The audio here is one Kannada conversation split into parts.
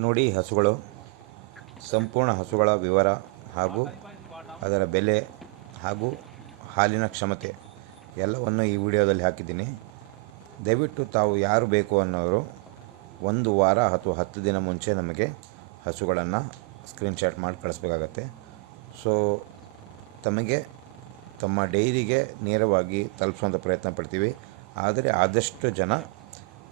ನೋಡಿ ಹಸುಗಳು, ಸಂಪೂರ್ಣ ಹಸುಗಳ ವಿವರ ಹಾಗೂ ಅದರ ಬೆಲೆ ಹಾಗೂ ಹಾಲಿನ ಕ್ಷಮತೆ ಎಲ್ಲವನ್ನು ಈ ವಿಡಿಯೋದಲ್ಲಿ ಹಾಕಿದ್ದೀನಿ. ದಯವಿಟ್ಟು ತಾವು ಯಾರು ಬೇಕು ಅನ್ನೋರು ಒಂದು ವಾರ ಅಥವಾ ಹತ್ತು ದಿನ ಮುಂಚೆ ನಮಗೆ ಹಸುಗಳನ್ನು ಸ್ಕ್ರೀನ್ಶಾಟ್ ಮಾಡಿ ಕಳಿಸ್ಬೇಕಾಗತ್ತೆ. ಸೊ ತಮಗೆ ತಮ್ಮ ಡೈರಿಗೆ ನೇರವಾಗಿ ತಲುಪಿಸುವಂಥ ಪ್ರಯತ್ನ ಪಡ್ತೀವಿ. ಆದರೆ ಆದಷ್ಟು ಜನ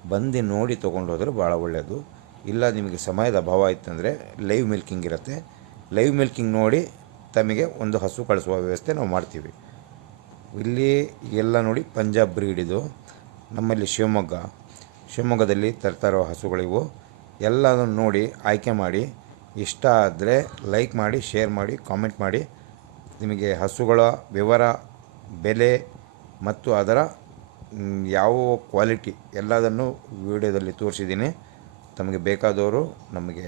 ಬಂದು ನೋಡಿ ತೊಗೊಂಡು ಹೋದರೆ ಭಾಳ ಒಳ್ಳೆಯದು ಇಲ್ಲ, ನಿಮಗೆ ಸಮಯದ ಅಭಾವ ಇತ್ತಂದರೆ ಲೈವ್ ಮಿಲ್ಕಿಂಗ್ ಇರುತ್ತೆ. ಲೈವ್ ಮಿಲ್ಕಿಂಗ್ ನೋಡಿ ತಮಗೆ ಒಂದು ಹಸು ಕಳಿಸುವ ವ್ಯವಸ್ಥೆ ನಾವು ಮಾಡ್ತೀವಿ. ಇಲ್ಲಿ ಎಲ್ಲ ನೋಡಿ ಪಂಜಾಬ್ ಬ್ರೀಡ್ ಇದು. ನಮ್ಮಲ್ಲಿ ಶಿವಮೊಗ್ಗ. ಶಿವಮೊಗ್ಗದಲ್ಲಿ ತರ್ತಾ ಇರೋ ಹಸುಗಳಿವು. ಎಲ್ಲದನ್ನು ನೋಡಿ ಆಯ್ಕೆ ಮಾಡಿ. ಇಷ್ಟ ಆದರೆ ಲೈಕ್ ಮಾಡಿ ಶೇರ್ ಮಾಡಿ ಕಾಮೆಂಟ್ ಮಾಡಿ. ನಿಮಗೆ ಹಸುಗಳ ವಿವರ, ಬೆಲೆ ಮತ್ತು ಅದರ ಯಾವ ಕ್ವಾಲಿಟಿ ಎಲ್ಲದನ್ನು ವಿಡಿಯೋದಲ್ಲಿ ತೋರಿಸಿದ್ದೀನಿ. ತಮಗೆ ಬೇಕಾದವರು ನಮಗೆ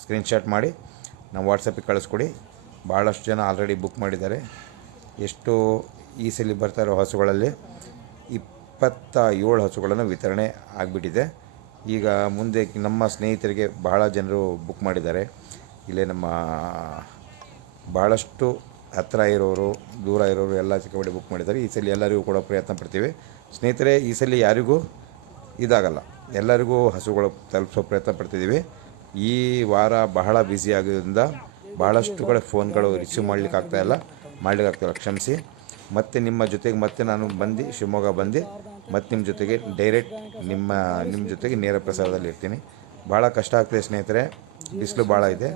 ಸ್ಕ್ರೀನ್ಶಾಟ್ ಮಾಡಿ, ನಾವು ವಾಟ್ಸಪ್ಪಿಗೆ ಕಳಿಸ್ಕೊಡಿ. ಭಾಳಷ್ಟು ಜನ ಆಲ್ರೆಡಿ ಬುಕ್ ಮಾಡಿದ್ದಾರೆ. ಎಷ್ಟು ಈ ಸಲ ಬರ್ತಾ ಇರೋ ಹಸುಗಳಲ್ಲಿ ಇಪ್ಪತ್ತ ಏಳು ಹಸುಗಳನ್ನು ವಿತರಣೆ ಆಗಿಬಿಟ್ಟಿದೆ. ಈಗ ಮುಂದೆ ನಮ್ಮ ಸ್ನೇಹಿತರಿಗೆ ಬಹಳ ಜನರು ಬುಕ್ ಮಾಡಿದ್ದಾರೆ. ಇಲ್ಲೇ ನಮ್ಮ ಭಾಳಷ್ಟು ಹತ್ತಿರ ಇರೋರು, ದೂರ ಇರೋರು ಎಲ್ಲ ಚಿಕ್ಕಬಳ್ಳಿ ಬುಕ್ ಮಾಡಿದ್ದಾರೆ. ಈ ಸಲ ಎಲ್ಲರಿಗೂ ಕೂಡ ಪ್ರಯತ್ನ ಪಡ್ತೀವಿ. ಸ್ನೇಹಿತರೆ, ಈ ಸಲ ಯಾರಿಗೂ ಇದಾಗಲ್ಲ. ಎಲ್ಲರಿಗೂ ಹಸುಗಳು ತಲುಪಿಸೋ ಪ್ರಯತ್ನ ಪಡ್ತಿದ್ದೀವಿ ಈ ವಾರ ಬಹಳ ಬ್ಯುಸಿ ಆಗೋದ್ರಿಂದ ಭಾಳಷ್ಟು ಕಡೆ ಫೋನ್ಗಳು ರಿಸೀವ್ ಮಾಡ್ಲಿಕ್ಕೆ ಆಗ್ತಾಯಿಲ್ಲ ಮಾಡ್ಲಿಕ್ಕೆ ಇಲ್ಲ ಕ್ಷಮಿಸಿ. ಮತ್ತು ನಿಮ್ಮ ಜೊತೆಗೆ ಮತ್ತೆ ನಾನು ಬಂದು ಶಿವಮೊಗ್ಗ ಬಂದು ಮತ್ತು ನಿಮ್ಮ ಜೊತೆಗೆ ಡೈರೆಕ್ಟ್ ನಿಮ್ಮ ನಿಮ್ಮ ಜೊತೆಗೆ ನೇರ ಪ್ರಸಾರದಲ್ಲಿ ಇರ್ತೀನಿ. ಭಾಳ ಕಷ್ಟ ಆಗ್ತದೆ ಸ್ನೇಹಿತರೆ. ಬಿಸಿಲು ಭಾಳ ಇದೆ.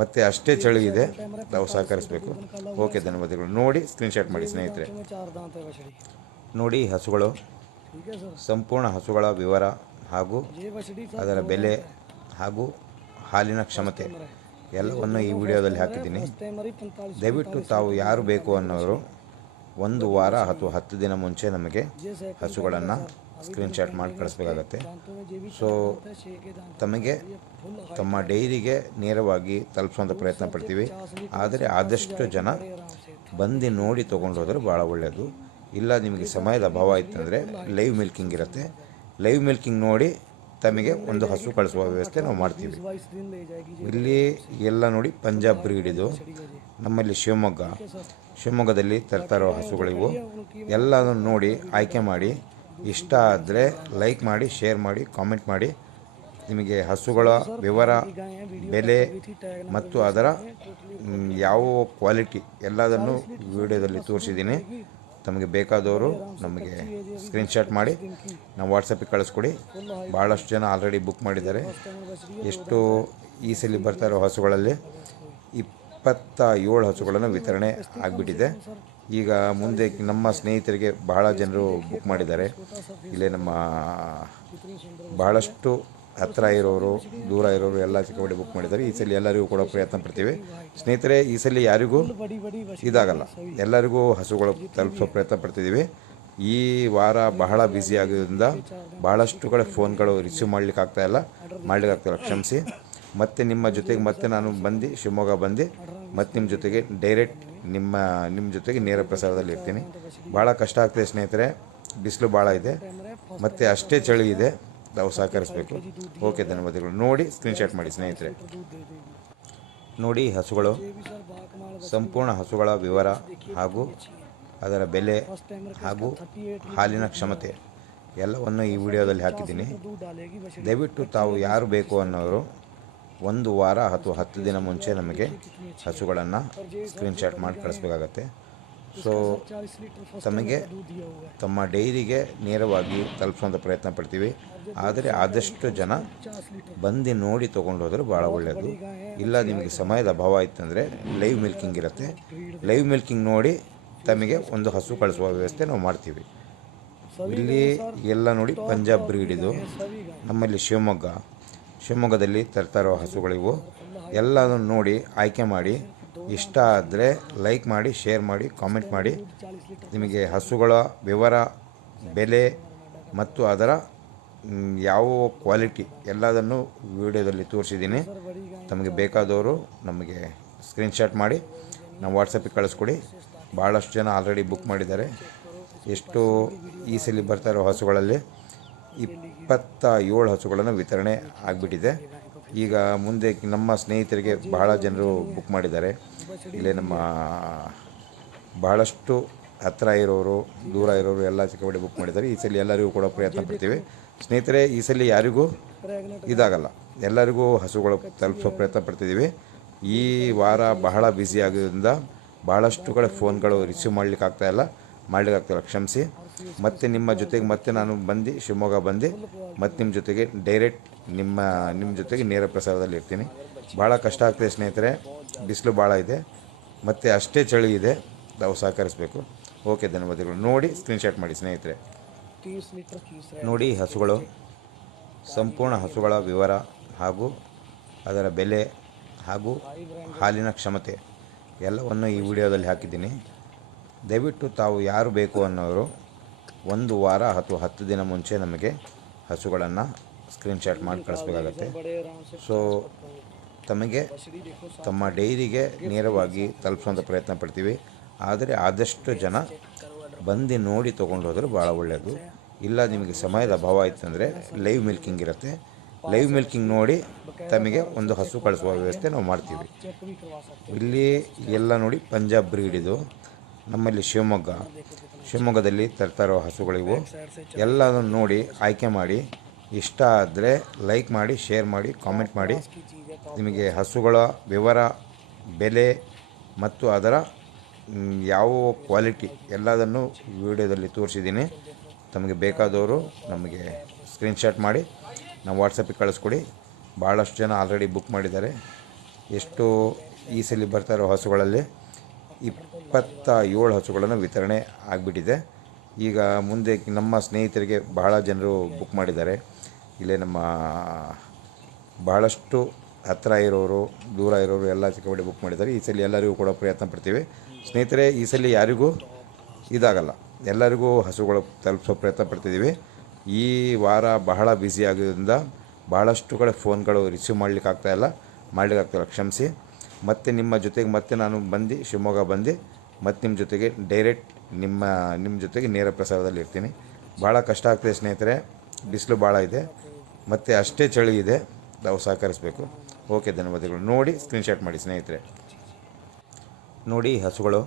ಮತ್ತು ಅಷ್ಟೇ ಚಳಿ ಇದೆ. ನಾವು ಸಹಕರಿಸಬೇಕು. ಓಕೆ, ಧನ್ಯವಾದಗಳು. ನೋಡಿ ಸ್ಕ್ರೀನ್ಶಾಟ್ ಮಾಡಿ ಸ್ನೇಹಿತರೆ. ನೋಡಿ ಹಸುಗಳು. ಸಂಪೂರ್ಣ ಹಸುಗಳ ವಿವರ. ಹಾಗೂ ಅದರ ಬೆಲೆ ಹಾಗೂ ಹಾಲಿನ ಕ್ಷಮತೆ ಎಲ್ಲವನ್ನು ಈ ವಿಡಿಯೋದಲ್ಲಿ ಹಾಕಿದ್ದೀನಿ. ದಯವಿಟ್ಟು ತಾವು ಯಾರು ಬೇಕು ಅನ್ನೋರು ಒಂದು ವಾರ ಅಥವಾ ಹತ್ತು ದಿನ ಮುಂಚೆ ನಮಗೆ ಹಸುಗಳನ್ನು ಸ್ಕ್ರೀನ್ಶಾಟ್ ಮಾಡಿ ಕಳಿಸ್ಬೇಕಾಗತ್ತೆ. ಸೊ ತಮಗೆ ತಮ್ಮ ಡೈರಿಗೆ ನೇರವಾಗಿ ತಲುಪಿಸುವಂಥ ಪ್ರಯತ್ನ ಪಡ್ತೀವಿ. ಆದರೆ ಆದಷ್ಟು ಜನ ಬಂದು ನೋಡಿ ತೊಗೊಂಡು ಹೋದರೆ ಭಾಳ ಒಳ್ಳೆಯದು ಇಲ್ಲ, ನಿಮಗೆ ಸಮಯದ ಅಭಾವ ಇತ್ತಂದರೆ ಲೈವ್ ಮಿಲ್ಕಿಂಗ್ ಇರುತ್ತೆ. ಲೈವ್ ಮಿಲ್ಕಿಂಗ್ ನೋಡಿ ತಮಗೆ ಒಂದು ಹಸು ಕಳಿಸುವ ವ್ಯವಸ್ಥೆ ನಾವು ಮಾಡ್ತೀವಿ. ಇಲ್ಲಿ ಎಲ್ಲ ನೋಡಿ ಪಂಜಾಬ್ ಬ್ರೀಡಿದು ನಮ್ಮಲ್ಲಿ ಶಿವಮೊಗ್ಗ. ಶಿವಮೊಗ್ಗದಲ್ಲಿ ತರ್ತಾರೋ ಹಸುಗಳಿವು. ಎಲ್ಲದನ್ನು ನೋಡಿ ಆಯ್ಕೆ ಮಾಡಿ. ಇಷ್ಟ ಆದರೆ ಲೈಕ್ ಮಾಡಿ ಶೇರ್ ಮಾಡಿ ಕಾಮೆಂಟ್ ಮಾಡಿ. ನಿಮಗೆ ಹಸುಗಳ ವಿವರ, ಬೆಲೆ ಮತ್ತು ಅದರ ಯಾವ ಕ್ವಾಲಿಟಿ ಎಲ್ಲದನ್ನು ವಿಡಿಯೋದಲ್ಲಿ ತೋರಿಸಿದ್ದೀನಿ. ತಮಗೆ ಬೇಕಾದವರು ನಮಗೆ ಸ್ಕ್ರೀನ್ಶಾಟ್ ಮಾಡಿ, ನಾವು ವಾಟ್ಸಪ್ಪಿಗೆ ಕಳಿಸ್ಕೊಡಿ. ಭಾಳಷ್ಟು ಜನ ಆಲ್ರೆಡಿ ಬುಕ್ ಮಾಡಿದ್ದಾರೆ. ಎಷ್ಟು ಈ ಸಲ ಬರ್ತಾ ಇರೋ ಹಸುಗಳಲ್ಲಿ ಇಪ್ಪತ್ತ ಏಳು ಹಸುಗಳನ್ನು ವಿತರಣೆ ಆಗಿಬಿಟ್ಟಿದೆ. ಈಗ ಮುಂದೆ ನಮ್ಮ ಸ್ನೇಹಿತರಿಗೆ ಬಹಳ ಜನರು ಬುಕ್ ಮಾಡಿದ್ದಾರೆ. ಇಲ್ಲೇ ನಮ್ಮ ಭಾಳಷ್ಟು ಹತ್ತಿರ ಇರೋರು, ದೂರ ಇರೋರು ಎಲ್ಲ ಚಿಕ್ಕಬಡ್ಡಿ ಬುಕ್ ಮಾಡಿದ್ದಾರೆ. ಈ ಸಲ ಎಲ್ಲರಿಗೂ ಕೂಡ ಪ್ರಯತ್ನ ಪಡ್ತೀವಿ. ಸ್ನೇಹಿತರೆ, ಈ ಸಲ ಯಾರಿಗೂ ಇದಾಗಲ್ಲ. ಎಲ್ಲರಿಗೂ ಹಸುಗಳು ತಲುಪಿಸೋ ಪ್ರಯತ್ನ ಪಡ್ತಿದ್ದೀವಿ ಈ ವಾರ ಬಹಳ ಬ್ಯುಸಿ ಆಗೋದ್ರಿಂದ ಬಹಳಷ್ಟು ಕಡೆ ಫೋನ್ಗಳು ರಿಸೀವ್ ಮಾಡ್ಲಿಕ್ಕೆ ಆಗ್ತಾಯಿಲ್ಲ ಮಾಡ್ಲಿಕ್ಕೆ ಆಗ್ತಾಯಿಲ್ಲ ಕ್ಷಮಿಸಿ. ಮತ್ತು ನಿಮ್ಮ ಜೊತೆಗೆ ಮತ್ತೆ ನಾನು ಬಂದು, ಶಿವಮೊಗ್ಗ ಬಂದು, ಮತ್ತು ನಿಮ್ಮ ಜೊತೆಗೆ ಡೈರೆಕ್ಟ್ ನಿಮ್ಮ ನಿಮ್ಮ ಜೊತೆಗೆ ನೇರ ಪ್ರಸಾರದಲ್ಲಿ ಇರ್ತೀನಿ. ಭಾಳ ಕಷ್ಟ ಆಗ್ತಿದೆ ಸ್ನೇಹಿತರೆ. ಬಿಸಿಲು ಭಾಳ ಇದೆ. ಮತ್ತು ಅಷ್ಟೇ ಚಳಿ ಇದೆ. ತಾವು ಸಹಕರಿಸಬೇಕು. ಓಕೆ, ಧನ್ಯವಾದಗಳು. ನೋಡಿ ಸ್ಕ್ರೀನ್ಶಾಟ್ ಮಾಡಿ, ಸ್ನೇಹಿತರೆ. ನೋಡಿ, ಹಸುಗಳು, ಸಂಪೂರ್ಣ ಹಸುಗಳ ವಿವರ ಹಾಗೂ ಅದರ ಬೆಲೆ ಹಾಗೂ ಹಾಲಿನ ಕ್ಷಮತೆ ಎಲ್ಲವನ್ನು ಈ ವಿಡಿಯೋದಲ್ಲಿ ಹಾಕಿದ್ದೀನಿ. ದಯವಿಟ್ಟು ತಾವು ಯಾರು ಬೇಕು ಅನ್ನೋರು ಒಂದು ವಾರ ಅಥವಾ ಹತ್ತು ದಿನ ಮುಂಚೆ ನಮಗೆ ಹಸುಗಳನ್ನು ಸ್ಕ್ರೀನ್ಶಾಟ್ ಮಾಡಿ ಕಳಿಸ್ಬೇಕಾಗತ್ತೆ. ಸೊ ತಮಗೆ ತಮ್ಮ ಡೈರಿಗೆ ನೇರವಾಗಿ ತಲುಪುವಂಥ ಪ್ರಯತ್ನ ಪಡ್ತೀವಿ. ಆದರೆ ಆದಷ್ಟು ಜನ ಬಂದು ನೋಡಿ ತೊಗೊಂಡು ಹೋದರೆ ಭಾಳ ಒಳ್ಳೆಯದು ಇಲ್ಲ, ನಿಮಗೆ ಸಮಯದ ಅಭಾವ ಇತ್ತಂದರೆ ಲೈವ್ ಮಿಲ್ಕಿಂಗ್ ಇರುತ್ತೆ. ಲೈವ್ ಮಿಲ್ಕಿಂಗ್ ನೋಡಿ ತಮಗೆ ಒಂದು ಹಸು ಕಳಿಸುವ ವ್ಯವಸ್ಥೆ ನಾವು ಮಾಡ್ತೀವಿ. ಇಲ್ಲಿ ಎಲ್ಲ ನೋಡಿ ಪಂಜಾಬ್ ಬ್ರೀಡ್ ಇದು. ನಮ್ಮಲ್ಲಿ ಶಿವಮೊಗ್ಗ. ಶಿವಮೊಗ್ಗದಲ್ಲಿ ತರ್ತಾರೋ ಹಸುಗಳಿವು. ಎಲ್ಲನೂ ನೋಡಿ ಆಯ್ಕೆ ಮಾಡಿ ಇಷ್ಟ ಆದರೆ ಲೈಕ್ ಮಾಡಿ ಶೇರ್ ಮಾಡಿ ಕಾಮೆಂಟ್ ಮಾಡಿ. ನಿಮಗೆ ಹಸುಗಳ ವಿವರ, ಬೆಲೆ ಮತ್ತು ಅದರ ಯಾವ ಕ್ವಾಲಿಟಿ ಎಲ್ಲದನ್ನು ವಿಡಿಯೋದಲ್ಲಿ ತೋರಿಸಿದ್ದೀನಿ. ತಮಗೆ ಬೇಕಾದವರು ನಮಗೆ ಸ್ಕ್ರೀನ್ಶಾಟ್ ಮಾಡಿ ನಾವು ವಾಟ್ಸಪ್ಪಿಗೆ ಕಳಿಸ್ಕೊಡಿ. ಭಾಳಷ್ಟು ಜನ ಆಲ್ರೆಡಿ ಬುಕ್ ಮಾಡಿದ್ದಾರೆ. ಎಷ್ಟು ಈ ಬರ್ತಾ ಇರೋ ಹಸುಗಳಲ್ಲಿ ಇಪ್ಪತ್ತ ಏಳು ಹಸುಗಳನ್ನು ವಿತರಣೆ ಆಗಿಬಿಟ್ಟಿದೆ. ಈಗ ಮುಂದೆ ನಮ್ಮ ಸ್ನೇಹಿತರಿಗೆ ಬಹಳ ಜನರು ಬುಕ್ ಮಾಡಿದ್ದಾರೆ. ಇಲ್ಲಿ ನಮ್ಮ ಬಹಳಷ್ಟು ಹತ್ತಿರ ಇರೋರು, ದೂರ ಇರೋರು ಎಲ್ಲ ಚಿಕ್ಕಬಡಿ ಬುಕ್ ಮಾಡಿದ್ದಾರೆ. ಈ ಸಲ ಎಲ್ಲರಿಗೂ ಕೂಡ ಪ್ರಯತ್ನ ಪಡ್ತೀವಿ. ಸ್ನೇಹಿತರೆ, ಈ ಸಲ ಯಾರಿಗೂ ಇದಾಗಲ್ಲ. ಎಲ್ಲರಿಗೂ ಹಸುಗಳು ತಲುಪಿಸೋ ಪ್ರಯತ್ನ ಪಡ್ತಿದ್ದೀವಿ ಈ ವಾರ ಬಹಳ ಬ್ಯುಸಿ ಆಗೋದ್ರಿಂದ ಭಾಳಷ್ಟು ಕಡೆ ಫೋನ್ಗಳು ರಿಸೀವ್ ಮಾಡ್ಲಿಕ್ಕೆ ಆಗ್ತಾಯಿಲ್ಲ ಮಾಡ್ಲಿಕ್ಕೆ ಆಗ್ತಾಯಿಲ್ಲ ಕ್ಷಮಿಸಿ. ಮತ್ತೆ ನಿಮ್ಮ ಜೊತೆಗೆ ಮತ್ತೆ ನಾನು ಬಂದು ಶಿವಮೊಗ್ಗ ಬಂದು ಮತ್ತೆ ನಿಮ್ಮ ಜೊತೆಗೆ ಡೈರೆಕ್ಟ್ ನಿಮ್ಮ ನಿಮ್ಮ ಜೊತೆಗೆ ನೇರ ಪ್ರಸಾರದಲ್ಲಿ ಇರ್ತೀನಿ. ಭಾಳ ಕಷ್ಟ ಆಗ್ತದೆ ಸ್ನೇಹಿತರೆ. ಬಿಸಿಲು ಭಾಳ ಇದೆ. ಮತ್ತು ಅಷ್ಟೇ ಚಳಿ ಇದೆ. ನಾವು ಸಹಕರಿಸಬೇಕು. ಓಕೆ, ಧನ್ಯವಾದಗಳು. ನೋಡಿ ಸ್ಕ್ರೀನ್ಶಾಟ್ ಮಾಡಿ ಸ್ನೇಹಿತರೆ. ನೋಡಿ ಹಸುಗಳು. ಸಂಪೂರ್ಣ ಹಸುಗಳ ವಿವರ ಹಾಗೂ ಅದರ ಬೆಲೆ ಹಾಗೂ ಹಾಲಿನ ಕ್ಷಮತೆ ಎಲ್ಲವನ್ನು ಈ ವಿಡಿಯೋದಲ್ಲಿ ಹಾಕಿದ್ದೀನಿ. ದಯವಿಟ್ಟು ತಾವು ಯಾರು ಬೇಕು ಅನ್ನೋರು ಒಂದು ವಾರ ಅಥವಾ ಹತ್ತು ದಿನ ಮುಂಚೆ ನಮಗೆ ಹಸುಗಳನ್ನು ಸ್ಕ್ರೀನ್ಶಾಟ್ ಮಾಡಿ ಕಳಿಸ್ಬೇಕಾಗತ್ತೆ ಸೊ ತಮಗೆ ತಮ್ಮ ಡೈರಿಗೆ ನೇರವಾಗಿ ತಲುಪಿಸುವಂಥ ಪ್ರಯತ್ನ ಪಡ್ತೀವಿ. ಆದರೆ ಆದಷ್ಟು ಜನ ಬಂದು ನೋಡಿ ತೊಗೊಂಡು ಹೋದರೆ ಭಾಳ ಒಳ್ಳೆಯದು ಇಲ್ಲ ನಿಮಗೆ ಸಮಯದ ಅಭಾವ ಆಯಿತು ಅಂದರೆ ಲೈವ್ ಮಿಲ್ಕಿಂಗ್ ಇರುತ್ತೆ. ಲೈವ್ ಮಿಲ್ಕಿಂಗ್ ನೋಡಿ ತಮಗೆ ಒಂದು ಹಸು ಕಳಿಸುವ ವ್ಯವಸ್ಥೆ ನಾವು ಮಾಡ್ತೀವಿ. ಇಲ್ಲಿ ಎಲ್ಲ ನೋಡಿ ಪಂಜಾಬ್ ಬ್ರೀಡ್ ಇದು. ನಮ್ಮಲ್ಲಿ ಶಿವಮೊಗ್ಗ. ಶಿವಮೊಗ್ಗದಲ್ಲಿ ತರ್ತಾರೋ ಹಸುಗಳಿವು. ಎಲ್ಲದನ್ನು ನೋಡಿ ಆಯ್ಕೆ ಮಾಡಿ. ಇಷ್ಟ ಆದರೆ ಲೈಕ್ ಮಾಡಿ ಶೇರ್ ಮಾಡಿ ಕಾಮೆಂಟ್ ಮಾಡಿ. ನಿಮಗೆ ಹಸುಗಳ ವಿವರ, ಬೆಲೆ ಮತ್ತು ಅದರ ಯಾವ ಕ್ವಾಲಿಟಿ ಎಲ್ಲದನ್ನು ವಿಡಿಯೋದಲ್ಲಿ ತೋರಿಸಿದ್ದೀನಿ. ತಮಗೆ ಬೇಕಾದವರು ನಮಗೆ ಸ್ಕ್ರೀನ್ಶಾಟ್ ಮಾಡಿ. ನಾವು ವಾಟ್ಸಪ್ಪಿಗೆ ಕಳಿಸ್ಕೊಡಿ. ಭಾಳಷ್ಟು ಜನ ಆಲ್ರೆಡಿ ಬುಕ್ ಮಾಡಿದ್ದಾರೆ. ಎಷ್ಟು ಈ ಬರ್ತಾ ಬರ್ತಾರೋ ಹಸುಗಳಲ್ಲಿ. ಇಪ್ಪತ್ತ ಏಳು ಹಸುಗಳನ್ನು ವಿತರಣೆ ಆಗಿಬಿಟ್ಟಿದೆ. ಈಗ ಮುಂದೆ ನಮ್ಮ ಸ್ನೇಹಿತರಿಗೆ ಬಹಳ ಜನರು ಬುಕ್ ಮಾಡಿದ್ದಾರೆ. ಇಲ್ಲೇ ನಮ್ಮ, ಬಹಳಷ್ಟು ಹತ್ತಿರ ಇರೋರು, ದೂರ ಇರೋರು ಎಲ್ಲ ಸಿಕ್ಕಾಪಟ್ಟೆ ಬುಕ್ ಮಾಡಿದ್ದಾರೆ. ಈ ಸಲ ಎಲ್ಲರಿಗೂ ಕೂಡ ಪ್ರಯತ್ನ ಪಡ್ತೀವಿ. ಸ್ನೇಹಿತರೆ, ಈ ಸಲ ಯಾರಿಗೂ ಇದಾಗಲ್ಲ. ಎಲ್ಲರಿಗೂ ಹಸುಗಳು ತಲುಪಿಸೋ ಪ್ರಯತ್ನ ಪಡ್ತಿದ್ದೀವಿ ಈ ವಾರ ಬಹಳ ಬ್ಯುಸಿ ಆಗೋದ್ರಿಂದ ಭಾಳಷ್ಟು ಕಡೆ ಫೋನ್ಗಳು ರಿಸೀವ್ ಮಾಡ್ಲಿಕ್ಕೆ ಮಾಡಲಿಕ್ಕಾಗ್ತಾಯಿಲ್ಲ ಆಗ್ತಾಯಿಲ್ಲ ಕ್ಷಮಿಸಿ. ಮತ್ತೆ ನಿಮ್ಮ ಜೊತೆಗೆ ಮತ್ತೆ ನಾನು ಬಂದು, ಶಿವಮೊಗ್ಗ ಬಂದು ಮತ್ತೆ ನಿಮ್ಮ ಜೊತೆಗೆ ಡೈರೆಕ್ಟ್ ನಿಮ್ಮ ನಿಮ್ಮ ಜೊತೆಗೆ ನೇರ ಪ್ರಸಾರದಲ್ಲಿ ಇರ್ತೀನಿ. ಭಾಳ ಕಷ್ಟ ಆಗ್ತದೆ ಸ್ನೇಹಿತರೆ, ಬಿಸಿಲು ಭಾಳ ಇದೆ, ಮತ್ತು ಅಷ್ಟೇ ಚಳಿ ಇದೆ, ನಾವು ಸಹಕರಿಸಬೇಕು. ಓಕೆ, ಧನ್ಯವಾದಗಳು. ನೋಡಿ ಸ್ಕ್ರೀನ್ಶಾಟ್ ಮಾಡಿ ಸ್ನೇಹಿತರೆ. ನೋಡಿ ಹಸುಗಳು,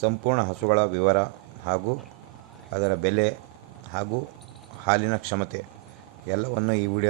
ಸಂಪೂರ್ಣ ಹಸುಗಳ ವಿವರ ಹಾಗೂ ಅದರ ಬೆಲೆ ಹಾಗೂ ಹಾಲಿನ ಕ್ಷಮತೆ ಎಲ್ಲವನ್ನು ಈ ವಿಡಿಯೋ